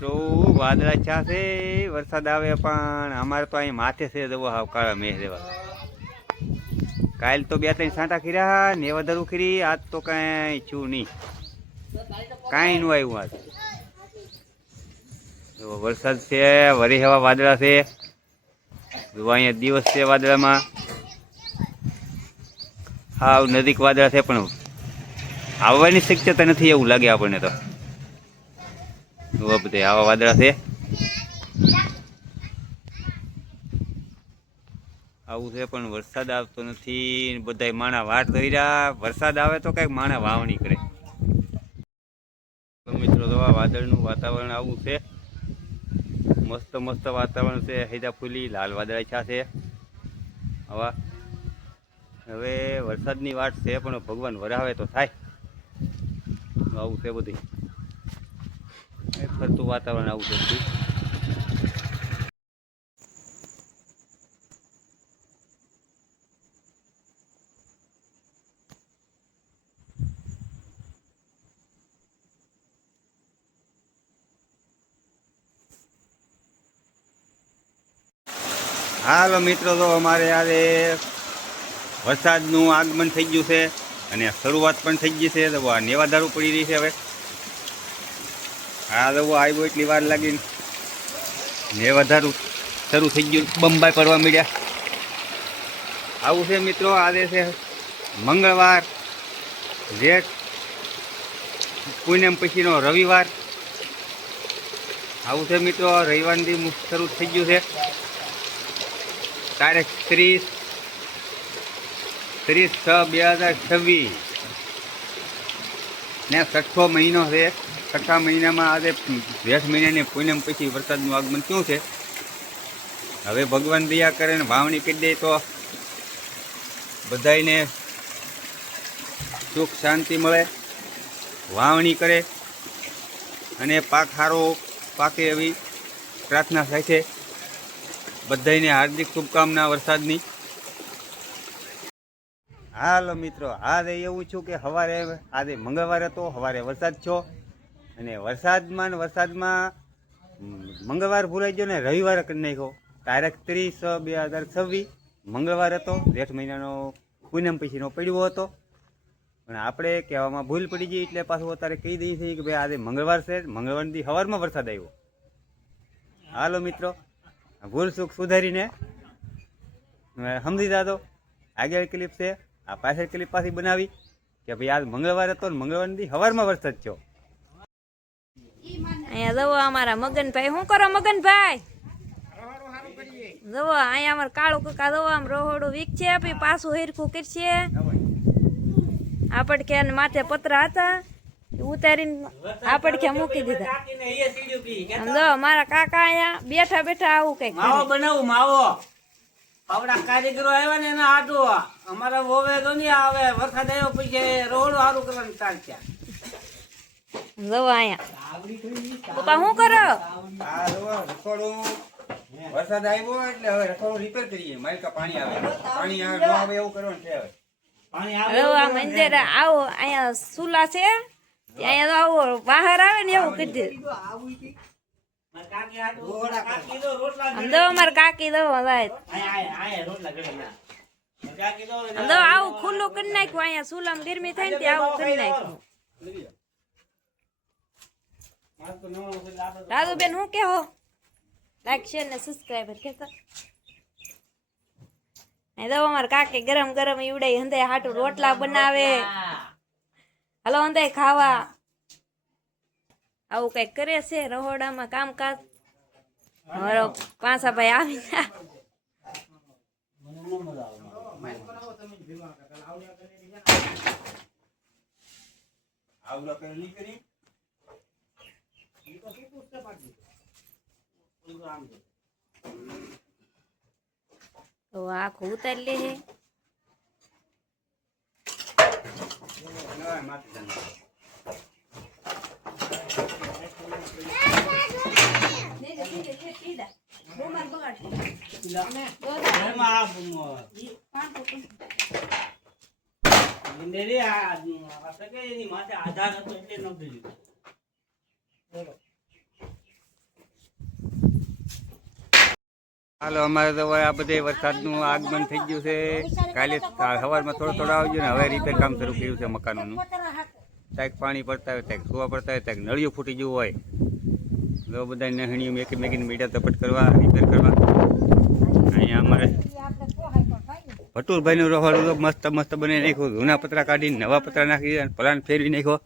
તો વાદળા ચા છે, વરસાદ આવે પણ અમારે તો અહીં માથે છે જવો હાવ કાળા મેઘ જેવા. કાલ તો 2-3 સાંટા ખીર્યા ને વધારું ખીરી, આજ તો કાંઈ છું નહીં, કાંઈ ન આવ્યું આજ. જો વરસાદ છે, વરી હવા વાદળા છે, જો અહીંયા દિવસ છે વાદળામાં, હાવ નજીક વાદળા છે પણ આવવાની શક્યતા નથી એવું લાગે આપણને તો. બધે આવા વાદળા છે, આવું છે પણ વરસાદ આવતો નથી. બધાય માણા વાટ ધોઈ રહ્યા, વરસાદ આવે તો કઈક માણા વાવણી કરે. મિત્રો તો આ વાદળનું વાતાવરણ આવું છે, મસ્ત મસ્ત વાતાવરણ છે, હેજા ફૂલી લાલ વાદળા છા છે. હવે વરસાદની વાટ છે પણ ભગવાન વરાવે તો થાય. આવું છે બધું ફરતું વાતાવરણ આવું છે બધું. હાલો મિત્રો, તો અમારે આજે વરસાદનું આગમન થઈ ગયું છે અને શરૂઆત પણ થઈ ગઈ છે. તો આ નેવાધારું પડી રહી છે. હવે આ દવો આવ્યો એટલી વાર લાગી, નેવાધારું શરૂ થઈ ગયું, બંબાઈ પડવા મળ્યા. આવું છે મિત્રો, આજે છે મંગળવાર, જેઠ પૂનમ પછીનો રવિવાર. આવું છે મિત્રો, રવિવારથી શરૂ થઈ ગયું છે. તારીખ 30/6/2026 ને 6થો મહિનો છે. 6થા મહિનામાં આજે જેઠ મહિનાની પૂનમ પછી વરસાદનું આગમન થયું છે. હવે ભગવાન દયા કરે ને વાવણી કરી દે તો બધાને સુખ શાંતિ મળે, વાવણી કરે અને પાક સારો પાકે એવી પ્રાર્થના થાય છે. બધાને હાર્દિક શુભકામના વરસાદની. હાલો મિત્રો, આજે એવું છું કે સવારે આજે મંગળવાર હતો, સવારે વરસાદ છો અને વરસાદમાં મંગળવાર ભૂલાઈ ગયો ને રવિવાર કરી નાખ્યો. તારીખ 30/6/2026 મંગળવાર હતો, જેઠ મહિનાનો પૂનમ પછીનો પડ્યો હતો. પણ આપણે કહેવામાં ભૂલ પડી ગઈ એટલે પાછું અત્યારે કહી દઈએ છીએ કે ભાઈ આજે મંગળવાર છે, મંગળવારથી સવારમાં વરસાદ આવ્યો. હાલો મિત્રો, ભૂલ ચૂક સુધારીને સમજી જાતો. આગળ ક્લિપ છે, આ પાછળ ક્લિપ પાછી બનાવી કે ભાઈ આજ મંગળવાર હતો ને મંગળવારથી સવારમાં વરસાદ થયો. અહીંયા જવો અમારા મગનભાઈ, શું કરો મગનભાઈ? જવો અહીંયા અમારા કાળુ કાકા જવો આમ રોહડું વીક છે, પછી પાછું હેરખું કરશે. આપડકે માથે પતરા હતા ઉતારીને આપડકે મૂકી દીધા. જો મારા કાકા અહીંયા બેઠા બેઠા આવું કઈક માવો બનાવું, માવો. આપડા કારીગરો આવ્યા ને એના આટો અમારા વોવે તો નહીં આવે. વરસાદ આવ્યો પછી રોડ સારું કરવાનું ચાલશે. જો અહીંયા પપ્પા શું કરો? વરસાદ આવ્યો એટલે હવે રસોડું રિપેર કરીએ. માલિકા પાણી આવે ન આવે એવું કરવાનું છે. હવે આ મંદિર આવો, અહીંયા સુલા છે, અહીંયા તો આવો બહાર આવે ને એવું કરી દે. દો અમારે કાકી દો દો આવું ખુલ્લું કરી નાખ્યું. અહીંયા સુલામાં ગરમી થાય ને આવું કરી નાખ્યું. દાદુબેન શું કેહો? લાઈક શેર ને સબસ્ક્રાઈબર કેતા. દો અમારે કાકી ગરમ ગરમ ઈવડે હંદે હાટું રોટલા બનાવે. હાલો હંદે ખાવા. આવું કઈક કરે છે રહોડામાં કામકાજ. મારો પાછા ભાઈ આવી ગયા. તો આખું ઉતારી લે છે. આધાર હતો એટલે ન હાલો અમારે તો હવે આ બધે વરસાદનું આગમન થઈ ગયું છે. કાલે સવારમાં થોડો આવજો ને હવે રિપેર કામ શરૂ કર્યું છે મકાનોનું. ક્યાંક પાણી પડતા હોય, ક્યાંક સુવા પડતા હોય, ક્યાંક નળિયું ફૂટી ગયું હોય, તો બધા નહણીયું મેકીને મીડિયા તપટ કરવા, રિપેર કરવા. અહીંયા અમારે ભટુરભાઈનું રહોડું તો મસ્ત બનાવી નાખ્યું. જૂના પતરા કાઢીને નવા પતરા નાખી દીધા, પ્લાન ફેરવી નાખ્યો,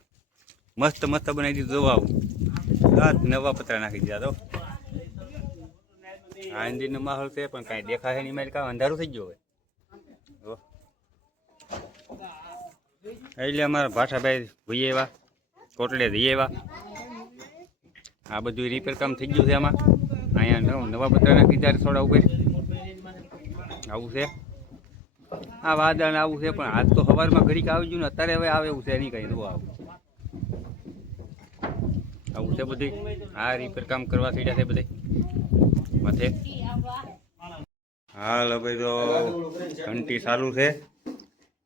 મસ્ત બનાવી દીધું. જોવા આવું નવા પતરા નાખી દીધા. તો આ હિન્દીનો માહોલ છે પણ કાંઈ દેખાય નહીં. મારે કાંઈ અંધારું થઈ ગયું હોય. એટલે અમારા ભાષાભાઈ ભૂઈ એવા કોટડે જઈએ એવા આ બધું રિપેર કામ થઈ ગયું છે. આમાં અહીંયા નવા પતરા નાખી દીધા થોડા ઉપર. આવું છે આ વાદળ આવું છે પણ આજ તો સવારમાં ઘડીક આવી ગયું ને અત્યારે હવે આવે એવું છે નહીં કંઈ નવું આવું છે બધું. આ રિપેર કામ કરવા થઈ ગયા છે બધે માથે. હાલ ભાઈ તો ઘંટી ચાલુ છે,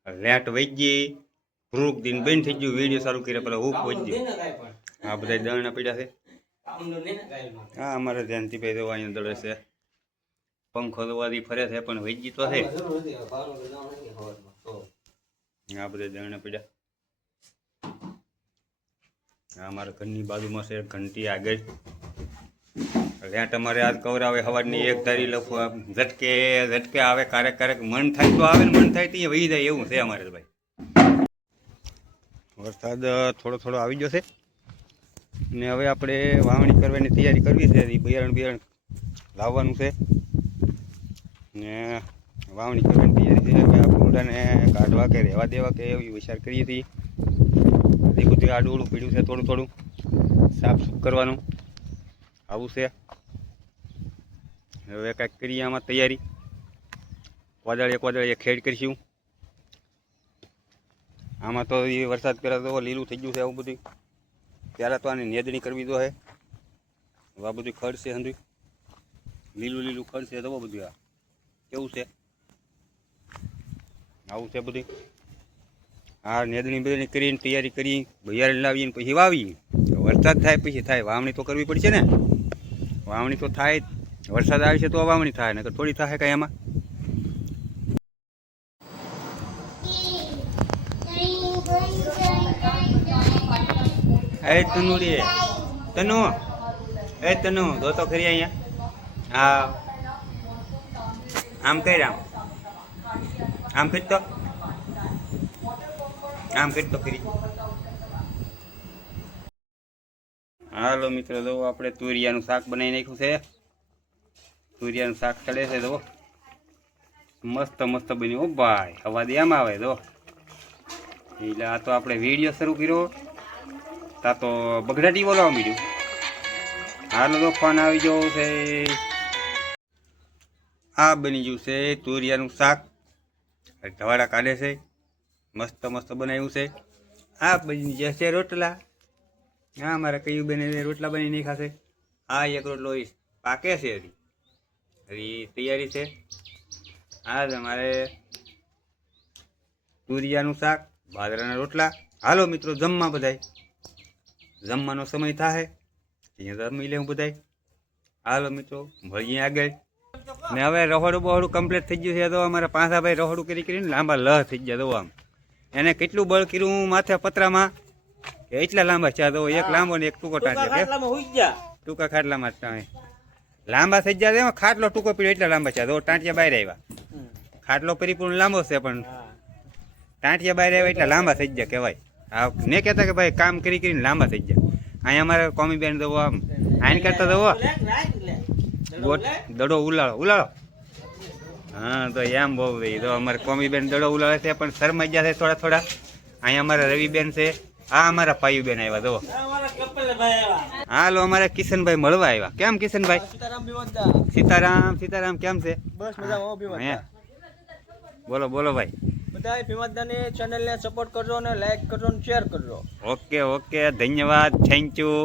લેટ વહી ગઈ, ભૂખ દિન બંધ થઈ ગયું. વિડીયો ચાલુ કર્યા પેલા હૂક વહી ગયું. આ બધા દળના પડ્યા છે. હા અમારે ધ્યાનથી ભાઈ તો અહીંયા દળે છે. પંખો દવાથી ફરે છે પણ વહી ગઈ તો છે. આ બધા દળના પડ્યા. આ અમારા ઘરની બાજુમાં છે ઘંટી આગળ. લેટ અમારે આજ કવરાવે સવારની એક ધારી લખવા ઝટકે આવે. ક્યારેક મન થાય તો આવે ને મન થાય ત્યાં વહી જાય એવું છે અમારે ભાઈ. વરસાદ થોડો આવી ગયો છે ને હવે આપણે વાવણી કરવાની તૈયારી કરવી છે. બિયારણ લાવવાનું છે ને વાવણી કરવાની તૈયારી છે. હવે આ ફૂલડાને કાઢવા કે રહેવા દેવા કે એવી વિચાર કરીએ છીએ. એ બધું આડું પીડ્યું છે, થોડું સાફ સૂફ કરવાનું આવું છે. હવે કાંઈક કરીએ આમાં તૈયારી. વાદળે ખેડ કરીશું. આમાં તો એ વરસાદ પહેલાં તો લીલું થઈ ગયું છે આવું બધું. પહેલાં તો આની નેદણી કરવી તો હે. આ બધું ખડ છે હંધું લીલું ખડ છે. તો બધું આ કેવું છે આવું છે બધું. આ નેદણી કરીને તૈયારી કરી બિયારણ લાવીને પછી વાવીએ. વરસાદ થાય પછી થાય. વાવણી તો કરવી પડશે ને. વાવણી તો થાય. વરસાદ આવે છે તો વાવણી થાય ને થોડી થાય કાંઈ એમાં. તનુ દોતો ખરી અહીંયા. હા આમ કઈ આમ ખેંચતો ખરી. હાલો મિત્રો જો આપણે તુરિયાનું શાક બનાવી નાખ્યું છે. તુરિયાનું શાક ચડે છે. જો મસ્ત બન્યું ભાઈ. હવા દે આમ આવે જો. એટલે આ તો આપણે વિડીયો શરૂ કર્યો તા તો બગડાટી બોલાવા માંડ્યું. હાલો તો ફોન આવી ગયો છે. આ બની ગયું છે તુરિયાનું શાક. ધવાડા કાઢે છે. મસ્ત બનાવ્યું છે. આ બની જશે રોટલા. હા મારા કયું બેને રોટલા બની નહીં ખાશે. આ એક રોટલો પાકે છે. હજી તૈયારી છે. આ તમારે તુરિયાનું શાક, બાજરાના રોટલા. હાલો મિત્રો જમવા બધાય. જમવાનો સમય થાય અહીંયા જમી લેવું બધાય. હાલો મિત્રો મળીએ આગળ. ને હવે રહોડું કમ્પ્લીટ થઈ ગયું છે. તો અમારા પાંસાભાઈ રહોડું કરીને લાંબા લહ થઈ ગયા. તો આમ એને કેટલું બળ કર્યું માથે પતરામાં કે એટલા લાંબા છે. તો એક લાંબો ને એક ટૂંકો ટાંચ્યા. ટૂંકા ખાટલામાં જ લાંબા થઈ ગયા. એમાં ખાટલો ટૂંકો પીડ્યો એટલા લાંબા છે. તો ટાંટિયા બહાર આવ્યા. ખાટલો પરિપૂર્ણ લાંબો છે પણ ટાંટિયા બહાર આવ્યા એટલા લાંબા થઈ ગયા કહેવાય. હા ને કહેતા કે ભાઈ કામ કરીને લાંબા થઈ ગયા. અહીંયા અમારે કોમી બેન તો આમ આઈન કરતા તો દડો ઉલાળો. હા તો એમ બહુ ભાઈ તો અમારે કોમી બેન દડો ઉલાળે છે પણ શરમાઈ ગયા છે થોડા. અહીંયા અમારા રવિબેન છે. આ અમારા પાયુબેન આવ્યા તો. હાલો અમારે કિશનભાઈ મળવા આવ્યા. કેમ કિશનભાઈ? સીતારામ કેમ છે? બોલો ભાઈ. બધા ભીમતદાની ચેનલને સપોર્ટ કરજો અને લાઈક કરજો અને શેર કરજો. ઓકે ધન્યવાદ. Thank you.